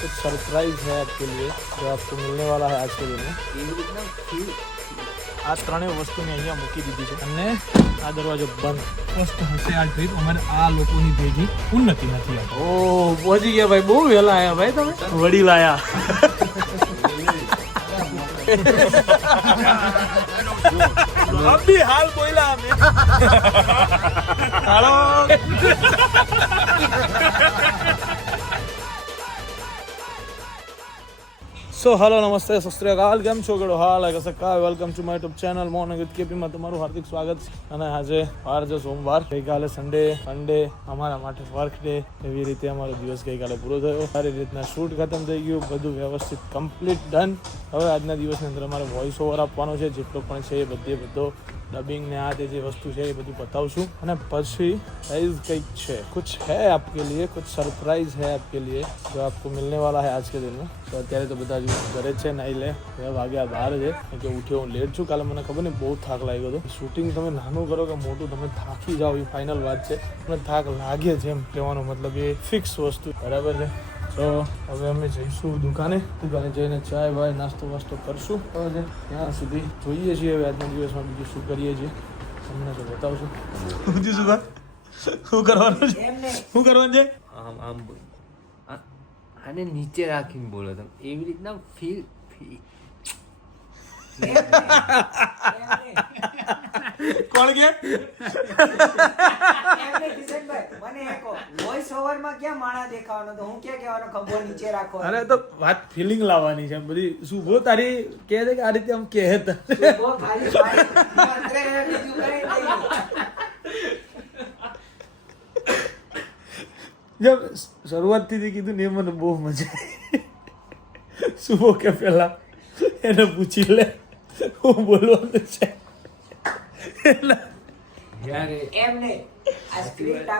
कुछ सरप्राइज है आपके लिए जो आपको मिलने वाला है आज के दिन में એવી રીતના ફીલ આ ત્રણેય વસ્તુ મેં અહીંયા મૂકી દીધી છે અને આ દરવાજો બંધ ફર્સ્ટ હશે આ ટ્રીપ અમારે આ લોકોની ભેગી ઉન્નતિ નથી આ ઓ પહોંચી ગયા ભાઈ બહુ વહેલા આયા ભાઈ તમે વડીલ આયા અભી હાલ બોલ્યા અમે હાલો સો હાલો નમસ્તે સસ્ત્રીકાલ કેમ છો ગળો હાલ કસે કા welcome to my YouTube channel morning with કેપીમાં તમારું હાર્દિક સ્વાગત છે અને આજે વાર છે સોમવાર ગઈકાલે સન્ડે સન્ડે અમારા માટે વર્ક ડે એવી રીતે અમારો દિવસ ગઈકાલે પૂરો થયો સારી રીતના શૂટ ખતમ થઈ ગયું બધું વ્યવસ્થિત કમ્પ્લીટ ડન હવે આજના દિવસની અંદર અમારે વોઇસ ઓવર આપવાનો છે જેટલો પણ છે એ બધે બધો ડબિંગ ને આ જે વસ્તુ છે એ બધું બતાવશું. અને પછી પ્રાइज કંઈક છે. કુછ है આપકે लिए કુછ સરપ્રાઇઝ है આપકે लिए જો आपको मिलने वाला है आज के दिन તો અત્યારે તો બધા જ ઘરે છે નહીં લે. બે વાગ્યા બહાર છે. કે ઉઠ્યો હું લેટ છું. કાલે મને ખબર નહીં બહુ થાક લાગ્યો હતો. શૂટિંગ તમે નાનું કરો કે મોટું, તમે થાકી જાઓ, એ ફાઇનલ વાત છે. મને થાક લાગે છે એમ કહેવાનો મતલબ એ ફિક્સ વસ્તુ. બરાબર છે? તો હવે અમે જઈશું દુકાને. દુકાને જઈને ચાય વાય નાસ્તો વાસ્તો કરશું. હવે ત્યાં સુધી જોઈએ છીએ. હવે આજના દિવસમાં બીજું શું કરીએ છીએ. તમને તો બતાવશું. બીજું શું શું કરવાનું છે? શું કરવાનું છે? આમ આમ બોલ. આને નીચે રાખીને બોલો તમે. એવી રીતના ફીલ ફીલ કોણ કે? અરે તો વાત ફિલિંગ લાવવાની છે બધી શુભો તારી છે કે આ રીતે આમ કે. જબ શરૂઆતથી કીધું ને મને બહુ મજા આવી. શુભો કે પેલા? એને પૂછી લે. હું બોલવાનું છે. એમ નહીં ઊંચો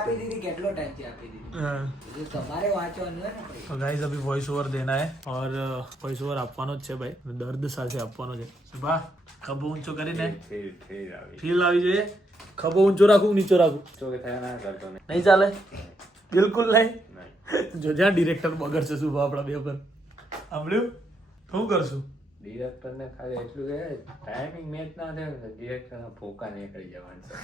કરીને. ફીલ આવી જોઈએ. ખભો ઊંચો રાખું નીચો રાખું? નહીં. ચાલે? બિલકુલ નહીં? જો જ્યાં ડિરેક્ટર બગડશે સુભા આપણા બે પર. સાંભળ્યું? શું કરશું? ડિરેક્ટર ને ખાલી એટલું કે ટાઈમિંગ મેચ ના થાય. ને ડિરેક્ટર ના ફોકા નીકળી જવાનું છે.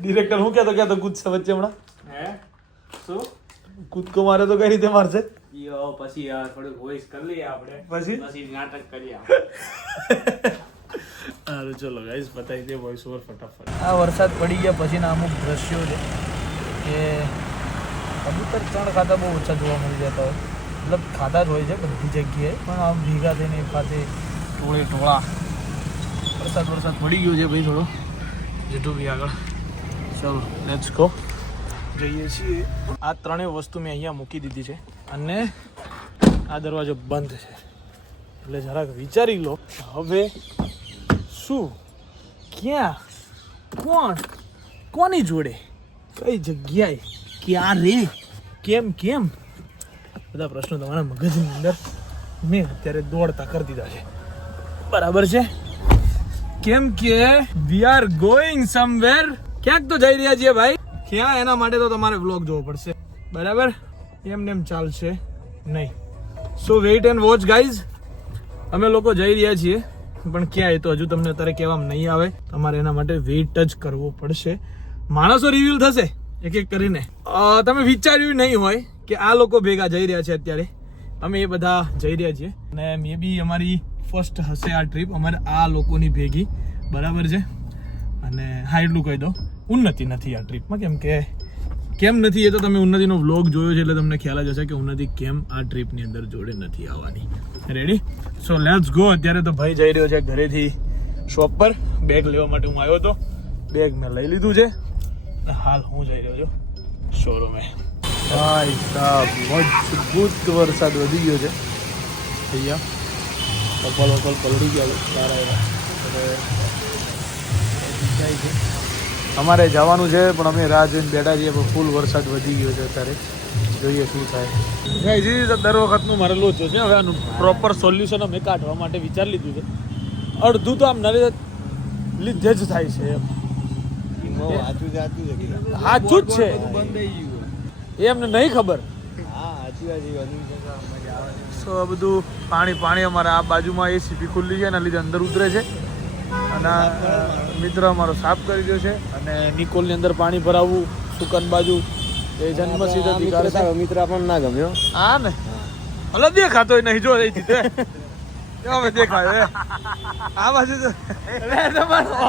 ડિરેક્ટર હું કહેતો કહેતો કૂદશે વચ્ચે હમણાં. હે? શું? કૂદકો મારે તો કઈ રીતે મારશે? યો પછી યાર થોડું વોઇસ કરી લઈએ આપણે. પછી? પછી નાટક કરીએ સારું ચલો ગાઈસ બતાવી દે વોઇસ ઓવર ફટાફટ. આ વરસાદ પડી ગયા પછીના અમુક દ્રશ્યો છે કે કબૂતર ચણ ખાતા બહુ ઓછા જોવા મળી જતા હોય. મતલબ ખાતા જ હોય છે બધી જગ્યાએ. પણ આમ ભેગા થઈને એક પાસે ટોળે ટોળા. વરસાદ વરસાદ પડી ગયો છે ભાઈ થોડો. જેટલું બી આગળ. ચલો લેટ્સ ગો જઈએ છીએ. આ ત્રણેય વસ્તુ મેં અહીંયા મૂકી દીધી છે. અને આ દરવાજો બંધ છે. એટલે જરાક વિચારી લો, હવે શું? ક્યાં? કોણ? કોની જોડે? કઈ જગ્યાએ? ક્યાં રે કેમ કેમ? બધા પ્રશ્નો તમારા મગજની અંદર મેં અત્યારે દોડતા કરી દીધા છે. બરાબર છે? કેમ કે વી આર ગોઈંગ સમવેર ક્યાંક તો જઈ રહ્યા છીએ ભાઈ. ક્યાં? એના માટે તો તમારે વ્લોગ જોવો પડશે. બરાબર? એમ ચાલશે નહીં. So wait and watch guys અમે લોકો જઈ રહ્યા છીએ, પણ ક્યાં એ તો હજુ તમને અત્યારે કહેવામાં નહીં આવે. તમારે એના માટે વેઇટ જ કરવો પડશે. માણસો રિવ્યુ થશે એક એક કરીને તમે વિચાર્યું નહીં હોય કે આ લોકો ભેગા જઈ રહ્યા છે અત્યારે. અમે એ બધા જઈ રહ્યા છીએ. અને મે બી અમારી ફર્સ્ટ હશે આ ટ્રીપ અમારે આ લોકોની ભેગી. બરાબર છે? અને હા, એટલું કહી દો. ઉન્નતિ નથી આ ટ્રીપમાં કેમ કે કેમ નથી એ તો તમે ઉન્નતિનો વ્લોગ જોયો છે એટલે તમને ખ્યાલ જ હશે કે ઉન્નતિ કેમ આ ટ્રીપની અંદર જોડે નથી આવવાની. રેડી સો લેટ્સ ગો અત્યારે તો ભાઈ જઈ રહ્યો છે ઘરેથી શોપ પર. બેગ લેવા માટે હું આવ્યો હતો. બેગ મેં લઈ લીધું છે. હાલ હું જઈ રહ્યો છું શોરૂમે ભાઈ સાહેબ મજબૂત વરસાદ વધી ગયો છે. અહીંયા કપલ વપલ પલડી ગયા સારા એવા છે. અમારે જવાનું છે પણ અમે રાહ જોઈને બેઠા છીએ પણ ફૂલ વરસાદ વધી ગયો છે અત્યારે. જોઈએ શું થાય. જે દર વખતનું મારે લોચો છે. હવે આનું પ્રોપર સોલ્યુશન અમે કાઢવા માટે વિચાર લીધું છે. અડધું તો આમ નરે લીધે જ થાય છે એમ. સાચું જ છે. બંધ થઈ ગયું. એ એમને નહીં ખબર. સો આ બધું પાણી પાણી અમારે આ બાજુમાં એ સીપી ખુલ્લી છે એના લીધે અંદર ઉતરે છે. અને મિત્ર અમારો સાફ કરી દો છે અને નિકોલની અંદર પાણી ભરાવવું સુકન બાજુ. એ જન્મસિદ્ધ અધિકાર છે. મિત્ર આપણને ના ગમ્યો. હા ને? અલ દેખાતો નહીં જો અહીંથી તે હવે દેખાય આ બાજુ તો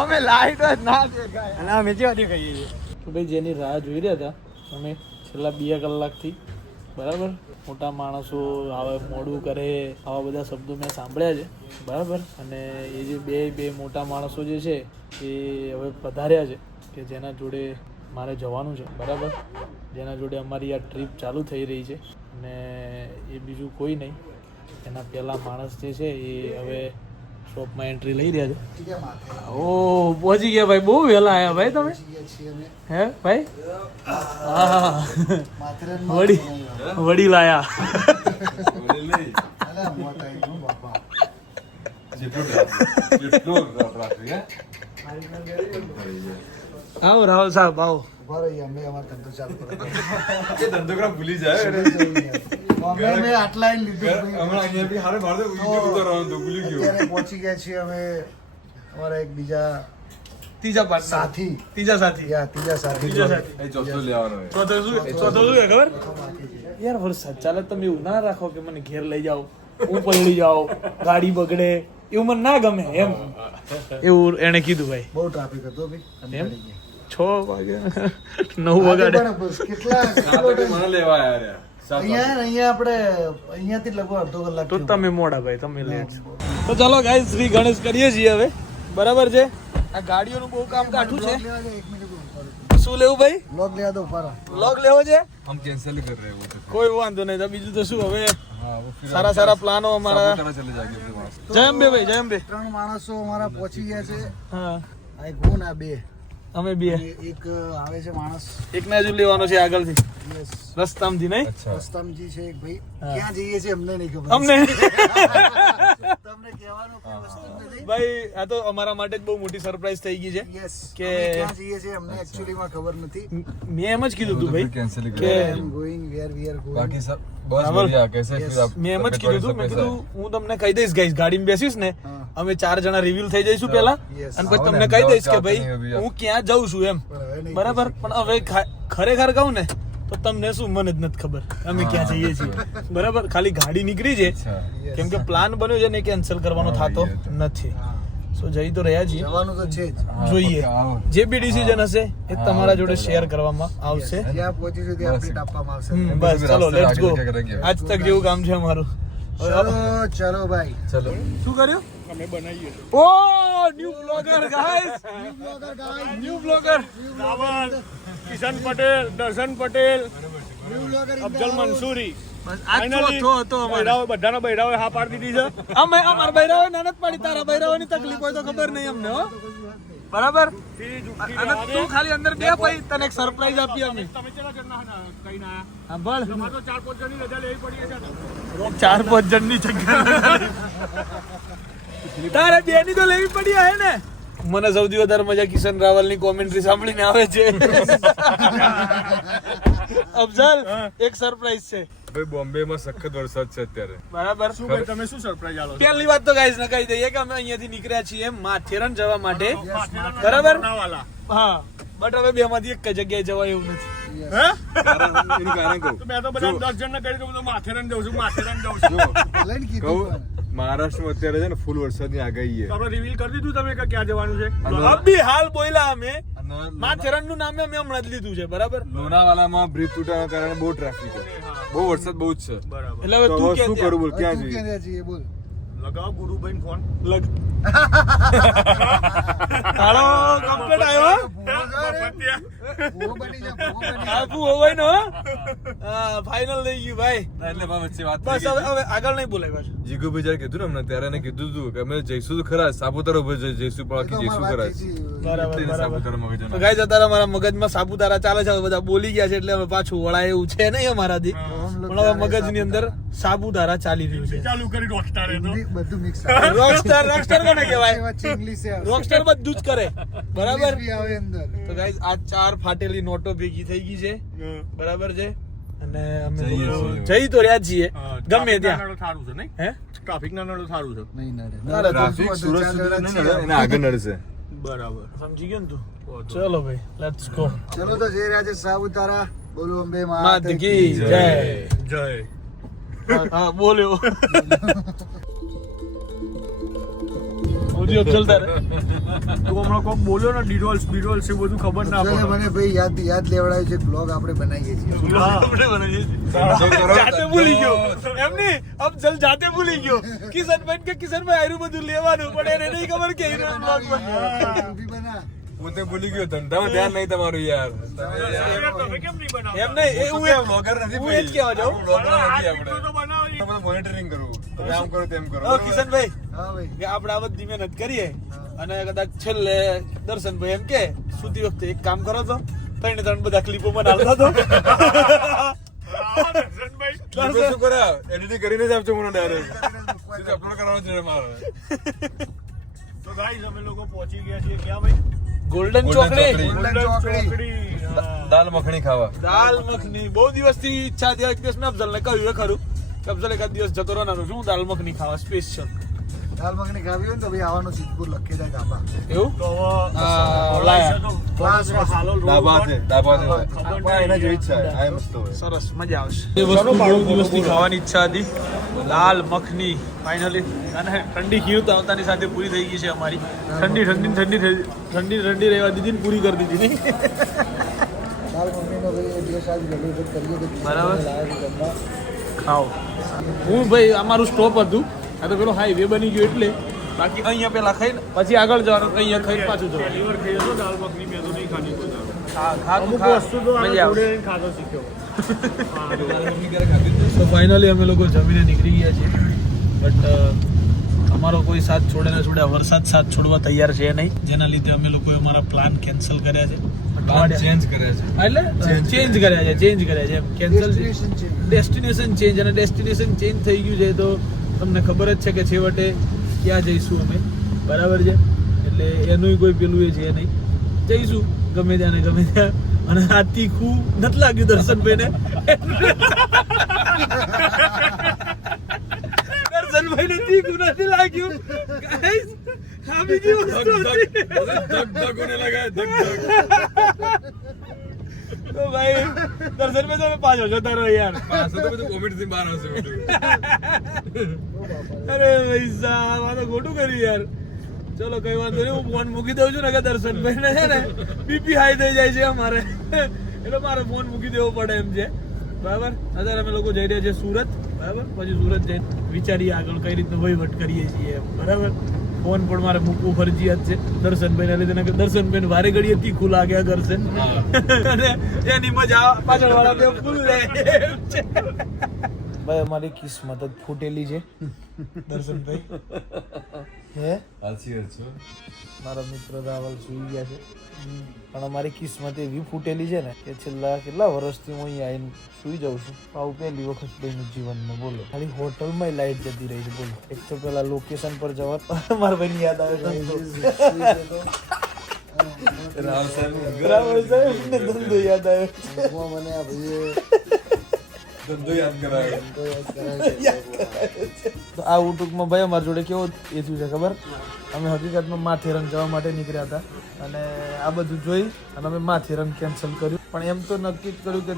અમે લાઈટ ના દેખાય. અને અમે જેવા દેખાઈએ છીએ. તો ભાઈ જેની રાહ જોઈ રહ્યા હતા અમે છેલ્લા બે કલાકથી. બરાબર? મોટા માણસો હવે મોડું કરે, આવા બધા શબ્દો મેં સાંભળ્યા છે. બરાબર? અને એ જે બે બે મોટા માણસો જે છે, એ હવે પધાર્યા છે કે જેના જોડે મારે જવાનું છે. બરાબર? જેના જોડે અમારી આ ટ્રીપ ચાલુ થઈ રહી છે. અને એ બીજું કોઈ નહીં. એના પહેલાં માણસ જે છે, એ હવે શોપમાં એન્ટ્રી લઈ રહ્યા છે? ઓ પહોંચી ગયા ભાઈ બહુ વહેલા આવ્યા ભાઈ તમે? હે ભાઈ? હા? વડી વડી લાયા આવો રાહુલ સાહેબ આવો. ભૂલી જાય આટલા લીધું હમણાં અહીંયાથી હારે મારે તો YouTube ઉતારવાનું હતું, ભૂલી ગયો. અત્યારે પહોંચી ગયા છીએ અમે અમારા એક બીજા ત્રીજા સાથી. ત્રીજા સાથી. યા ત્રીજા સાથી. ત્રીજા સાથી. એ ચોથો લેવાનો હોય. ચોથો શું? ચોથો શું ખબર? યાર વરસાદ ચાલે તમે એવું ના રાખો કે મને ઘેર લઈ જાઓ હું પલળી જાઉં ગાડી બગડે. એવું મને ના ગમે એમ. એવું એને કીધું ભાઈ. બહુ ટ્રાફિક હતો ભાઈ એમ? છ વાગે? નવ વગાડે. કેટલા લેવા અહીંયા અહીંયા આપણે અહીંયાથી લગભગ અડધો તો તમે મોડા ભાઈ તમે લે છો. તો ચાલો ગાઈસ શ્રી ગણેશ કરીએ છીએ હવે. બરાબર છે? આ ગાડીઓનું બહુ કામ કાઢું છે. શું લેવું ભાઈ? લોગ લેવા દો પારા લોગ લેવો છે? હમ કેન્સલ કર રહે હો કોઈ વાંધો નહીં તો બીજું તો શું હવે? સારા સારા પ્લાનો અમારા. જય અંબે ભાઈ જય અંબે. ત્રણ માણસો અમારા પહોંચી ગયા છે. હા. આ ગુણ આ બે. અમે બી. એક આવે છે માણસ. એક ને હજુ લેવાનો છે આગળથી. રસ્તામજી નહીં? રસ્તામજી છે એક ભાઈ. ક્યાં જઈએ છીએ અમને નહીં ખબર. અમને તમને કહેવાનું કે ભાઈ આ તો અમારા માટે જ બહુ મોટી સરપ્રાઈઝ થઈ ગઈ છે કે ક્યાં જઈએ છીએ અમને એક્ચ્યુઅલી માં ખબર નથી. મેં એમ જ કીધું તું ભાઈ કે I am going where we are going બાકી સબ बाकी सब बस बराबर। बढ़िया कैसे Yes. फिर आप મેં એમ જ तबियत કીધું वाली હતું મેં सब कैसा કીધું હું તમને કહી દઈશ ગાઈસ ગાડીમાં બેસીશ ને હા. અમે ચાર જણા રિવીલ થઈ જઈશું પેલા Yes. અને પછી આવો ને, તમને કહી દઈશ કે અમદાવાદ ભાઈ જાતે નહીં અભી હું ક્યાં જાઉં છું એમ પણ હવે નહીં બરાબર કહી પણ હવે ખા- ખરેખર કહું ને તો તમને શું મને જ નથી ખબર અમે ક્યાં જઈએ છીએ બરાબર ખાલી ગાડી નીકળી છે अच्छा Yes. કેમ કે પ્લાન બન્યો છે ને કેન્સલ કરવાનો હા, થતો એ તો. નથી હા. તો જઈ તો રહ્યા છીએ. જવાનું તો છે જોઈએ. જે બી ડિસિઝન હશે એ તમારા જોડે શેર કરવામાં આવશે. જ્યાં પહોંચી સુધી આપણે ટાપવામાં આવશે. બસ ચલો લેટ્સ ગો આજ તક જેવું કામ છે અમારું. ચલો ચલો ભાઈ. ચલો. શું કર્યું? અમે બનાવીએ. ઓ new blogger guys new blogger new blogger Kishan Patel Darshan Patel new blogger Mansuri. ચોથો હતો અમારે. બૈરાઓ બધાના બૈરાઓએ હા પાડી દીધી છે. અમે અમાર બૈરાઓ નાનત પડી તારા બૈરાઓની તકલીફ હોય તો ખબર નહીં અમને હો. બરાબર? અને તું ખાલી અંદર બે પછી તને એક સરપ્રાઈઝ આપી અમે. તમે કેટલા જણના કઈ ના સાંભળ. ચાર પાંચ જણની રજા લેવી પડી છે ચાર. પાંચ જણની જગ્યા. તારે બે ની તો લેવી પડી હે ને. મને સૌથી વધારે મજા કિશન રાવલની કોમેન્ટ્રી સાંભળીને આવે છે. અફઝલ એક સરપ્રાઈઝ છે. ભાઈ બોમ્બે માં સખત વરસાદ છે અત્યારે. બરાબર? શું ભાઈ તમે શું સરપ્રાઈઝ આલો પહેલી વાત તો ગાઈઝ ને કહી દઈએ કે અમે અહીંયાથી નીકળ્યા છીએ માથેરન જવા માટે. બરાબર? હા. બટ હવે બે માંથી એક જગ્યાએ જવાય એવું નથી. હે? એનું કારણ કહું. તો મેં તો બધા દસ જણને કહી દીધું હું તો માથેરાન જાઉં છું માથેરાન જાઉં છું. લઈને કીધું કહું મહારાષ્ટ્રમાં અત્યારે છે ને ફૂલ વરસાદની આગાહી તો રિવીલ કરી દીધું તમે કે ક્યાં જવાનું છે? અબી હાલ બોલ્યા અમે. અને નું નામે અમે હમણાં જ લીધું છે બરાબર? લોનાવાલામાં બ્રિજ તૂટવાના કારણે બહુ ટ્રાફિક છે. બહુ વરસાદ બહુ જ છે. બરાબર. એટલે હવે તું શું કરું બોલ ક્યાં જઈએ ક્યાં જઈએ બોલ. લગાવ ગુરુભાઈ ફોન. લગ તારો કમ્પ્લીટ આવ્યો ભૂવો બની જા ભૂવો બની જા. આપું હોય ને હા ફાઇનલ થઈ ગયું ભાઈ. એટલે પણ વચ્ચે વાત બસ હવે હવે આગળ નહીં બોલાય પાછું. જીગુભાઈ જયારે કીધું ને અમને ત્યારે એને કીધું હતું કે અમે જઈશું તો ખરા સાપુતારા ઉપર જઈશું પણ આખી જઈશું ખરા. બરાબર એટલે બરાબર. સાપુતારા મગજ તો ગાઈઝ અત્યારે અમારા મગજમાં સાપુતારા ચાલે છે બધા બોલી ગયા છે એટલે હવે પાછું વળાય એવું છે નહીં અમારાથી. પણ હવે મગજની અંદર સાપુતારા ચાલી રહ્યું છે. ચાલુ કરી રોસ્ટારે બધું મિક્સ રોકસ્ટાર રોકસ્ટાર કોને કહેવાય? ઇંગ્લિશ રોકસ્ટાર બધું જ કરે. બરાબર? ઇંગ્લિશ બી આવે અંદર. તો ગાઈઝ આ ચાર ફાટેલી નોટો ભેગી થઈ ગઈ છે. બરાબર છે? અને અમે. જઈ તો રહ્યા છીએ. ગમે ત્યાં. સારું છે નહીં? હે? નડો સારું છે. નહીં નડે. ટ્રાફિક સુરત સુધી નહીં નડે, આગળ નડશે. બરાબર. સમજી ગયો ને તું? ચલો ભાઈ લેટ્સ ગો ચલો તો જઈ રહ્યા છે સાપુતારા બોલો અંબે માત કી જય. જય. હા, બોલ્યો. ઓડિયો ચલતા રહે. તું હમણાં કોક બોલ્યો ને ડિરોલ્સ બિરોલ્સ એ બધું ખબર ના પડે. મને ભાઈ યાદ યાદ લેવડાવ્યું છે બ્લોગ આપણે બનાવીએ છીએ. આપણે બનાવીએ છીએ. જાતે ભૂલી ગયો. એમ નહીં અબ જલ જાતે ભૂલી ગયો. કિશનભાઈ કે કિશનભાઈ આયરું બધું લેવાનું પણ એને નહીં ખબર કે હીરો બ્લોગ ઊભી બના પોતે ભૂલી ગયો ધંધામાં ધ્યાન નહીં તમારું યાર. નહીં એમ નહીં એ હું એમ વગર નથી હું એ જ કહેવા જાઉં. આપણે મોનિટરિંગ કરવું. તમે આમ કરો તેમ કરો. ઓ કિશનભાઈ. હા ભાઈ. આપણે આ બધી મહેનત કરીએ અને કદાચ છેલ્લે દર્શનભાઈ એમ કે સુતી વખતે એક કામ કરો તો ત્રણ ત્રણ બધા ક્લિપો બનાવતા તો. આવો દર્શનભાઈ. શું કરે? એડિટિંગ કરીને જ આપજો મને ડાયરેક્ટ. અપલોડ કરવાનો છે મારે? તો ગાઈસ અમે લોકો પહોંચી ગયા છીએ ક્યાં ભાઈ? ગોલ્ડન ચોકડી. દાલ મખણી ખાવા. દાલ મખની બહુ દિવસથી ઈચ્છા હતી એક દિવસ મેં અફઝલને કહ્યું ખરું. કે અફઝલ એકાદ દિવસ જતો રહેવાનો છું દાલ મખની ખાવા? સ્પેશિયલ ખાવી હોય ને તો ભાઈ આવવાનું સિદ્ધપુર ધાબા એવું? સરસ મજા આવશે. વસ્તુ ખાવાની ઈચ્છા હતી. લાલ મખની ફાઇનલી અને ઠંડી ખીર તો આવતાની સાથે પૂરી થઈ ગઈ છે અમારી. ઠંડી ઠંડી ઠંડી થઈ- ઠંડી ઠંડી રહેવા દીધી ને પૂરી કરી દીધી. બરાબર. ખાઓ. હું ભાઈ અમારું સ્ટોપ હતું. આ તો પેલો હાઈવે બની ગયો એટલે. બાકી અહીંયા પેલા ખાઈને પછી આગળ જવાનું અહીંયા ખાઈને પાછું જવાનું. લીવર ખાઈ હતો દાળ મખની મેં તો નહીં ખાધી કોઈ દાળ. ખા ખાધું વસ્તુ તો જોડે આવશે શીખ્યો. તો ફાઇનલી અમે લોકો જમીને નીકળી ગયા છીએ. બટ અમારો કોઈ સાથ છોડે ના છોડે વરસાદ સાથ છોડવા તૈયાર છે નહીં. જેના લીધે અમે લોકોએ અમારા પ્લાન કેન્સલ કર્યા છે. ચેન્જ કર્યા છે. એટલે ચેન્જ કર્યા છે. ચેન્જ કર્યા છે કેન્સલ ડેસ્ટિનેશન ચેન્જ અને ડેસ્ટિનેશન ચેન્જ થઈ ગયું છે તો તમને ખબર જ છે કે છેવટે ક્યાં જઈશું અમે? બરાબર છે? એટલે એનું કોઈ પેલું એ છે નહીં. જઈશું, ગમે ત્યાં ને ગમે ત્યાં. અને આ તીખું નથી લાગ્યું દર્શનભાઈને. દર્શનભાઈને તીખું નથી લાગ્યું. આ બીજી વસ્તુ હતી. હોને લગા ધક ધક. તો ભાઈ દર્શન દર્શનભાઈ તમે પાછો જતા રહો યાર. પાછો તો બધું કોમેન્ટથી બહાર આવશે અરે ભાઈ સાહેબ આ તો ખોટું કર્યું યાર. ચલો કઈ વાંધો નહીં હું ફોન મૂકી દઉં છું ને કે દર્શનભાઈ ને છે ને બીપી હાઈ થઈ જાય છે અમારે. એટલે મારે ફોન મૂકી દેવો પડે એમ છે. બરાબર? અત્યારે અમે લોકો જઈ રહ્યા છીએ સુરત. બરાબર? પછી સુરત જઈને વિચારીએ આગળ કઈ રીતનું વહીવટ કરીએ છીએ એમ. બરાબર? ફોન પણ મારે મૂકવું ફરજિયાત છે. દર્શનભાઈ ના લીધે નકર દર્શનભાઈ વારે ઘડીએ તીખું લાગ્યા કરશે અને એની મજા પાછળ વાળા બે ફૂલ લે ભાઈ અમારી કિસ્મત જ ફૂટેલી છે. દર્શનભાઈ. હે? હાલસી છો? મારા મિત્ર રાવલ સુઈ ગયા છે. પણ અમારી કિસ્મત એવી ફૂટેલી છે ને કે છેલ્લા કેટલા વર્ષથી હું અહીંયા આવીને સુઈ જાઉં છું. આવું પહેલી વખત બન્યું જીવનમાં બોલો. ખાલી હોટલમાં લાઈટ જતી રહી છે બોલો. એક તો પેલા લોકેશન પર જવા મારા ભાઈ યાદ આવે છે રાવ સાહેબ રાવલ સાહેબ ધંધો યાદ આવે. મને આ ભાઈએ ધંધો યાદ કરાવે. તો આ ટૂંકમાં ભાઈ અમારા જોડે કેવો એ થયું છે ખબર? અમે હકીકતમાં માથેરન જવા માટે નીકળ્યા હતા. અને આ બધું જોઈ અને અમે માથેરન કેન્સલ કર્યું. પણ એમ તો નક્કી જ કર્યું કે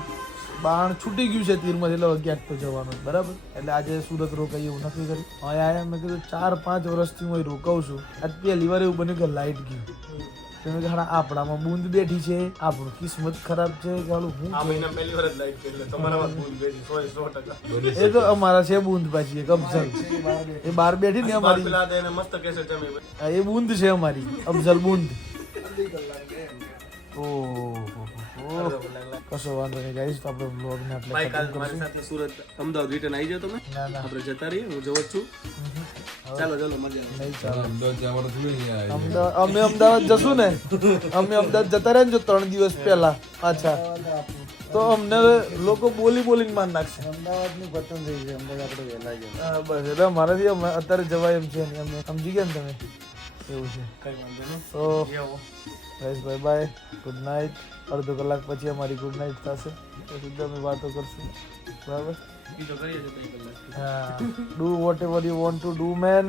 બાણ છૂટી ગયું છે તીરમાંથી એટલે ક્યાંક તો જવાનું બરાબર? એટલે આજે સુરત રોકાઈ એવું નક્કી કર્યું. હવે આયા મેં કીધું ચાર પાંચ વર્ષથી હું રોકાઉં છું. આજ પહેલી વાર એવું બન્યું કે લાઇટ ગયું. તો મેં આપણામાં બૂંદ બેઠી છે આપણું કિસ્મત ખરાબ છે હાલું હું એ તો અમારા છે બૂંદ પાછી એક અફઝલ. એ બાર બેઠી ને અમારી. હા, એ બૂંદ છે અમારી અફઝલ બૂંદ. ઓહો કશો વાંધો નહીં ગાઈસ તો આપણે બ્લોગ ને આટલે ખતમ મારી સાથે સુરત અમદાવાદ રિટર્ન આવી જાવ તમે. આપણે જતા રહીએ હું જવું છું. ચાલો ચાલો મજા આવે. નહીં ચાલે. અમદાવાદ જવાનું થોડું અહીંયા અમદાવાદ અમે અમદાવાદ જશું ને? અમે અમદાવાદ જતા રહ્યા ને જો ત્રણ દિવસ પહેલા પાછા. તો અમને લોકો બોલી બોલીને માર નાખશે. અમદાવાદની પતંગ થઈ છે અમદાવાદ આપણે વહેલા ગયા. હા, બસ એટલે મારાથી અત્યારે જવાય એમ છે નહીં. અમે સમજી ગયા ને તમે? એવું છે. કઈ વાંધો નહીં. તો guys bye bye good night અડધો કલાક પછી અમારી ગુડ નાઇટ થશે. તો સુધી અમે વાતો કરશું. બરાબર? Do whatever you want to do man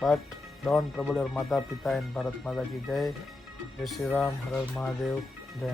but don't trouble your માતા પિતા એન્ડ ભારત માતા કી જય જય શ્રી રામ હર મહાદેવ જય